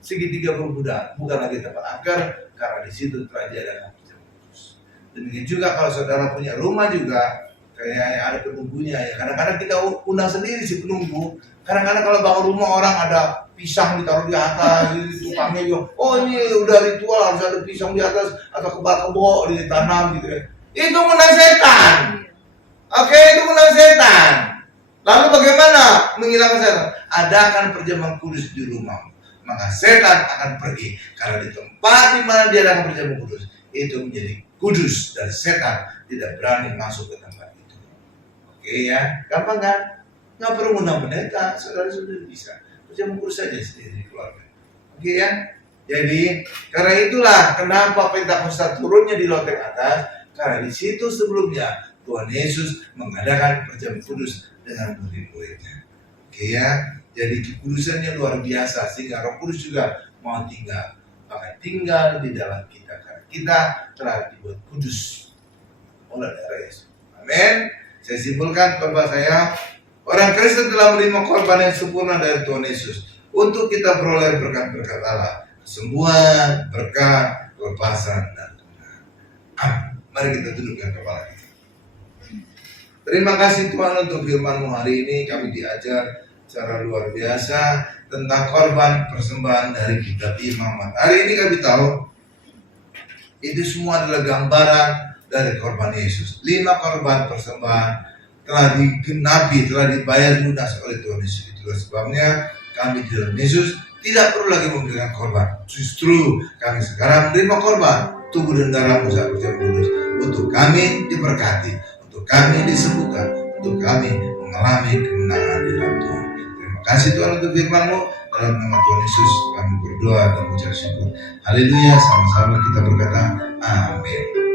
segitiga Bermuda, bukan lagi tempat angker, karena di situ telah diadakan perjamuan kudus. Demikian juga kalau saudara punya rumah juga, kayak ada penunggunya ya. Kadang-kadang kita undang sendiri si penunggu. Kadang-kadang kalau bangun rumah orang ada pisang ditaruh di atas, tukangnya juga, oh ini udah ritual harus ada pisang di atas atau kebak-kebok ditanam gitu ya. Itu menang setan. Oke, itu menang setan. Lalu bagaimana menghilangkan setan? Adakan perjamuan kudus di rumahmu, maka setan akan pergi, karena di tempat di mana diadakan perjamuan kudus itu menjadi kudus, dan setan tidak berani masuk ke tempat itu. Oke ya, gampang kan? Nggak perlu undang pendeta, saudara sudah bisa perjamuan kudus saja sendiri di keluarga. Oke ya. Jadi karena itulah kenapa Pentakosta turunnya di loteng atas, karena di situ sebelumnya Tuhan Yesus mengadakan perjamuan kudus dengan murid-muridnya. Oke ya. Jadi kekudusannya luar biasa, sehingga Roh Kudus juga mau tinggal, bahkan tinggal di dalam kita, karena kita telah dibuat kudus oleh darah Yesus. Amin. Saya simpulkan khotbah saya, orang Kristen telah menerima korban yang sempurna dari Tuhan Yesus untuk kita beroleh berkat-berkat Allah, kesembuhan, berkat, kelepasan, dan kemenangan. Amin. Mari kita dudukkan kepala kita. Terima kasih Tuhan untuk firman-Mu hari ini. Kami diajar secara luar biasa tentang korban persembahan dari kitab Imamat. Hari ini kami tahu itu semua adalah gambaran dari korban Yesus. 5 korban persembahan telah digenapi, telah dibayar lunas oleh Tuhan Yesus. Itulah sebabnya kami di dalam Yesus tidak perlu lagi memberikan korban. Justru kami sekarang menerima korban tubuh dan darah-Mu saat perjamuan kudus, untuk kami diberkati, untuk kami disembuhkan, untuk kami mengalami kemenangan di dalam Tuhan. Terima kasih Tuhan untuk firman-Mu. Dalam nama Tuhan Yesus kami berdoa dan mengucap syukur. Haleluya. Sama-sama kita berkata amin.